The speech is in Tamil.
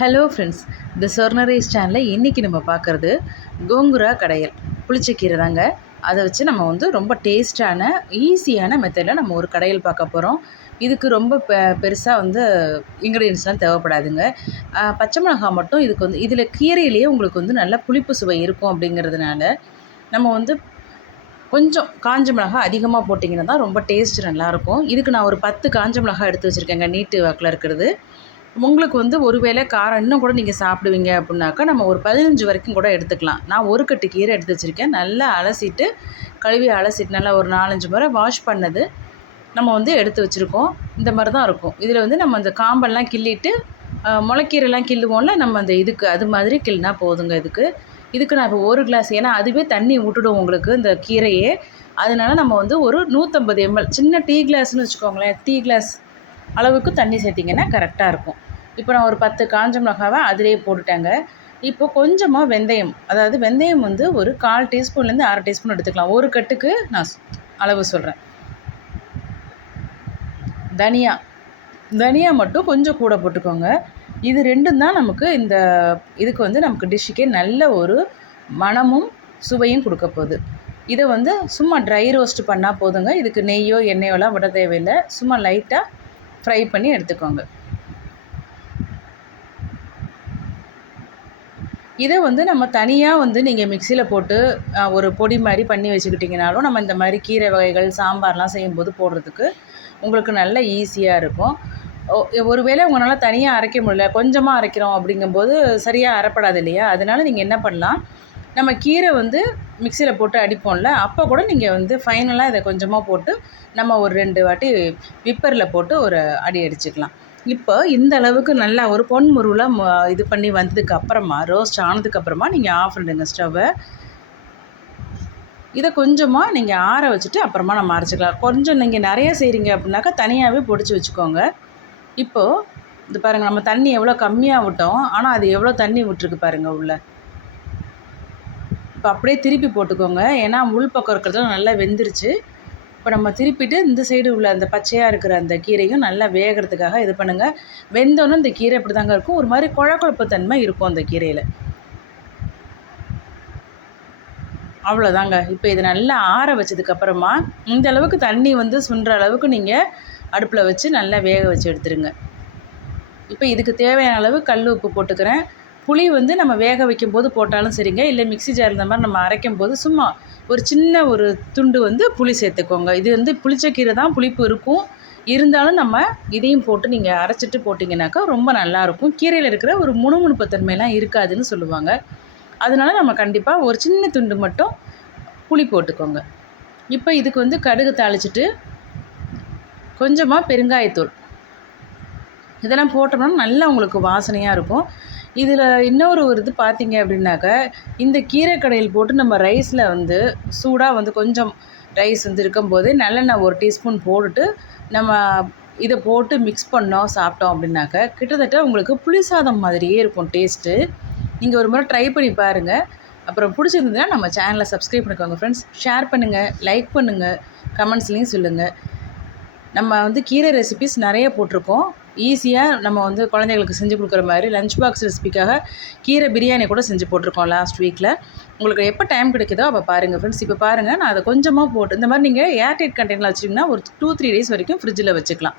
ஹலோ ஃப்ரெண்ட்ஸ் இந்த சொர்ணரைஸ் சேனலில் இன்றைக்கி நம்ம பார்க்குறது கோங்குரா கடையல். புளிச்சக்கீரை தாங்க. அதை வச்சு நம்ம வந்து ரொம்ப டேஸ்டான ஈஸியான மெத்தடில் நம்ம ஒரு கடையல் பார்க்க போகிறோம் இதுக்கு ரொம்ப பெ பெருசாக வந்து இன்க்ரீடியன்ஸ்லாம் தேவைப்படாதுங்க. பச்சை மிளகாய் மட்டும் இதுக்கு வந்து இதில் கீரையிலேயே உங்களுக்கு வந்து நல்ல புளிப்பு சுவை இருக்கும் அப்படிங்கிறதுனால நம்ம வந்து கொஞ்சம் காஞ்ச மிளகாய் அதிகமாக போட்டிங்கன்னா தான் ரொம்ப டேஸ்ட் நல்லாயிருக்கும் இதுக்கு நான் ஒரு பத்து காஞ்ச மிளகாய் எடுத்து வச்சுருக்கேங்க. நீட்டு வாக்கில் இருக்கிறது. உங்களுக்கு வந்து ஒருவேளை காரம் இன்னும் கூட நீங்கள் சாப்பிடுவீங்க அப்படின்னாக்கா நம்ம ஒரு பதினஞ்சு வரைக்கும் கூட எடுத்துக்கலாம். நான் ஒரு கட்டு கீரை எடுத்து வச்சுருக்கேன். நல்லா அலசிட்டு கழுவி அலசிட்டு நல்லா ஒரு நாலஞ்சு முறை வாஷ் பண்ணது நம்ம வந்து எடுத்து வச்சுருக்கோம். இந்த மாதிரி தான் இருக்கும். இதில் வந்து நம்ம அந்த காம்பெல்லாம் கிள்ளிட்டு முளைக்கீரைலாம் கிள்ளுவோம்ல நம்ம அந்த இதுக்கு அது மாதிரி கிள்ளினா போதுங்க இதுக்கு. இதுக்கு நான் இப்போ ஒரு கிளாஸ் ஏன்னா அதுவே தண்ணி விட்டுடும் உங்களுக்கு இந்த கீரையே. அதனால நம்ம வந்து ஒரு நூற்றம்பது எம்எல் சின்ன டீ கிளாஸ்னு வச்சுக்கோங்களேன். டீ கிளாஸ் அளவுக்கு தண்ணி சேர்த்திங்கன்னா கரெக்டாக இருக்கும். இப்போ நான் ஒரு பத்து காஞ்ச மிளகாவை அதிலே போட்டுட்டேங்க. இப்போ கொஞ்சமாக வெந்தயம் அதாவது வெந்தயம் வந்து ஒரு கால் டீஸ்பூன்லேருந்து அரை டீஸ்பூன் எடுத்துக்கலாம். ஒரு கட்டுக்கு நான் அளவு சொல்கிறேன் தனியா தனியா மட்டும் கொஞ்சம் கூட போட்டுக்கோங்க. இது ரெண்டும் தான் நமக்கு இந்த இதுக்கு வந்து நமக்கு டிஷ்ஷுக்கே நல்ல ஒரு மனமும் சுவையும் கொடுக்க போகுது. இதை வந்து சும்மா ட்ரை ரோஸ்ட் பண்ணால் போதுங்க. இதுக்கு நெய்யோ எண்ணெயோலாம் விட தேவையில்லை. சும்மா லைட்டாக ஃப்ரை பண்ணி எடுத்துக்கோங்க. இதை வந்து நம்ம தனியாக வந்து நீங்கள் மிக்சியில் போட்டு ஒரு பொடி மாதிரி பண்ணி வச்சுக்கிட்டிங்கனாலும் நம்ம இந்த மாதிரி கீரை வகைகள் சாம்பார்லாம் செய்யும்போது போடுறதுக்கு உங்களுக்கு நல்ல ஈஸியாக இருக்கும். ஒ- ஒருவேளை உங்களால் தனியாக அரைக்க முடியல கொஞ்சமாக அரைக்கிறோம் அப்படிங்கும்போது சரியாக அரைப்படாது இல்லையா? அதனால் நீங்கள் என்ன பண்ணலாம் நம்ம கீரை வந்து மிக்சியில் போட்டு அடிப்போம்ல அப்போ கூட நீங்கள் வந்து ஃபைனலாக இதை கொஞ்சமாக போட்டு நம்ம ஒரு ரெண்டு வாட்டி விப்பரில் போட்டு ஒரு அடி அடிச்சுக்கலாம். இப்போ இந்த அளவுக்கு நல்லா ஒரு பொன் முருவில் இது பண்ணி வந்ததுக்கு அப்புறமா ரோஸ்ட் ஆனதுக்கு அப்புறமா நீங்கள் ஆஃப் பண்ணிடுங்க ஸ்டவ்வை இதை கொஞ்சமாக நீங்கள் ஆற வச்சுட்டு அப்புறமா நம்ம அரைச்சிக்கலாம். கொஞ்சம் நீங்கள் நிறைய செய்கிறீங்க அப்படின்னாக்கா தனியாகவே பொடிச்சு வச்சுக்கோங்க. இப்போது இது பாருங்கள் நம்ம தண்ணி எவ்வளோ கம்மியாக விட்டோம் ஆனால் அது எவ்வளோ தண்ணி விட்டுருக்கு பாருங்கள் உள்ளே. இப்போ அப்படியே திருப்பி போட்டுக்கோங்க. ஏன்னா உள் பக்கம் இருக்கிறதுலாம் நல்லா வெந்துருச்சு. இப்போ நம்ம திருப்பிட்டு இந்த சைடு உள்ள அந்த பச்சையாக இருக்கிற அந்த கீரையும் நல்லா வேகிறதுக்காக இது பண்ணுங்கள் வெந்தோன்னே இந்த கீரை இப்படி தாங்க இருக்கும். ஒரு மாதிரி குழக்குழப்பு தன்மை இருக்கும் அந்த கீரையில். அவ்வளோதாங்க. இப்போ இது நல்லா ஆற வச்சதுக்கப்புறமா இந்த அளவுக்கு தண்ணி வந்து சுன்ற அளவுக்கு நீங்கள் அடுப்பில் வச்சு நல்லா வேக வச்சு எடுத்துருங்க. இப்போ இதுக்கு தேவையான அளவு கல் உப்பு போட்டுக்கிறேன். புளி வந்து நம்ம வேக வைக்கும் போது போட்டாலும் சரிங்க. இல்லை மிக்ஸி ஜார் இந்த மாதிரி நம்ம அரைக்கும் போது சும்மா ஒரு சின்ன ஒரு துண்டு வந்து புளி சேர்த்துக்கோங்க. இது வந்து புளிச்சக்கீரை தான் புளிப்பு இருக்கும். இருந்தாலும் நம்ம இதையும் போட்டு நீங்கள் அரைச்சிட்டு போட்டிங்கனாக்கா ரொம்ப நல்லாயிருக்கும் கீரையில் இருக்கிற ஒரு முணுமுணுப்பு தன்மையெல்லாம் இருக்காதுன்னு சொல்லுவாங்க. அதனால நம்ம கண்டிப்பாக ஒரு சின்ன துண்டு மட்டும் புளி போட்டுக்கோங்க. இப்போ இதுக்கு வந்து கடுகு தாளிச்சிட்டு கொஞ்சமாக பெருங்காயத்தூள் இதெல்லாம் போட்டோம்னா நல்லா உங்களுக்கு வாசனையாக இருக்கும். இதில் இன்னொரு ஒரு இது பார்த்தீங்க அப்படின்னாக்க இந்த கீரை கடையில் போட்டு நம்ம ரைஸில் வந்து சூடாக வந்து கொஞ்சம் ரைஸ் வந்து இருக்கும்போதே நல்லெண்ணெய் ஒரு டீஸ்பூன் போட்டுட்டு நம்ம இதை போட்டு மிக்ஸ் பண்ணோம் சாப்பிட்டோம் அப்படின்னாக்க கிட்டத்தட்ட உங்களுக்கு புளி சாதம் மாதிரியே இருக்கும் டேஸ்ட்டு நீங்கள் ஒரு முறை ட்ரை பண்ணி பாருங்கள் அப்புறம் பிடிச்சிருந்ததுன்னா நம்ம சேனலை சப்ஸ்கிரைப் பண்ணிக்கோங்க ஃப்ரெண்ட்ஸ் ஷேர் பண்ணுங்கள் லைக் பண்ணுங்கள் கமெண்ட்ஸ்லேயும் சொல்லுங்கள் நம்ம வந்து கீரை ரெசிபிஸ் நிறைய போட்டிருக்கோம். ஈஸியாக நம்ம வந்து குழந்தைகளுக்கு செஞ்சு கொடுக்குற மாதிரி லஞ்ச் பாக்ஸ் ரெசிபிக்காக கீரை பிரியாணி கூட செஞ்சு போட்டிருக்கோம் லாஸ்ட் வீக்கில் உங்களுக்கு எப்போ டைம் கிடைக்குதோ அப்போ பாருங்கள் ஃப்ரெண்ட்ஸ் இப்போ பாருங்கள் நான் அதை கொஞ்சமாக போட்டு இந்த மாதிரி நீங்கள் ஏர்டைட் கண்டெய்னரில் வச்சிங்கன்னா ஒரு டூ த்ரீ டேஸ் வரைக்கும் ஃப்ரிட்ஜில் வச்சுக்கலாம்.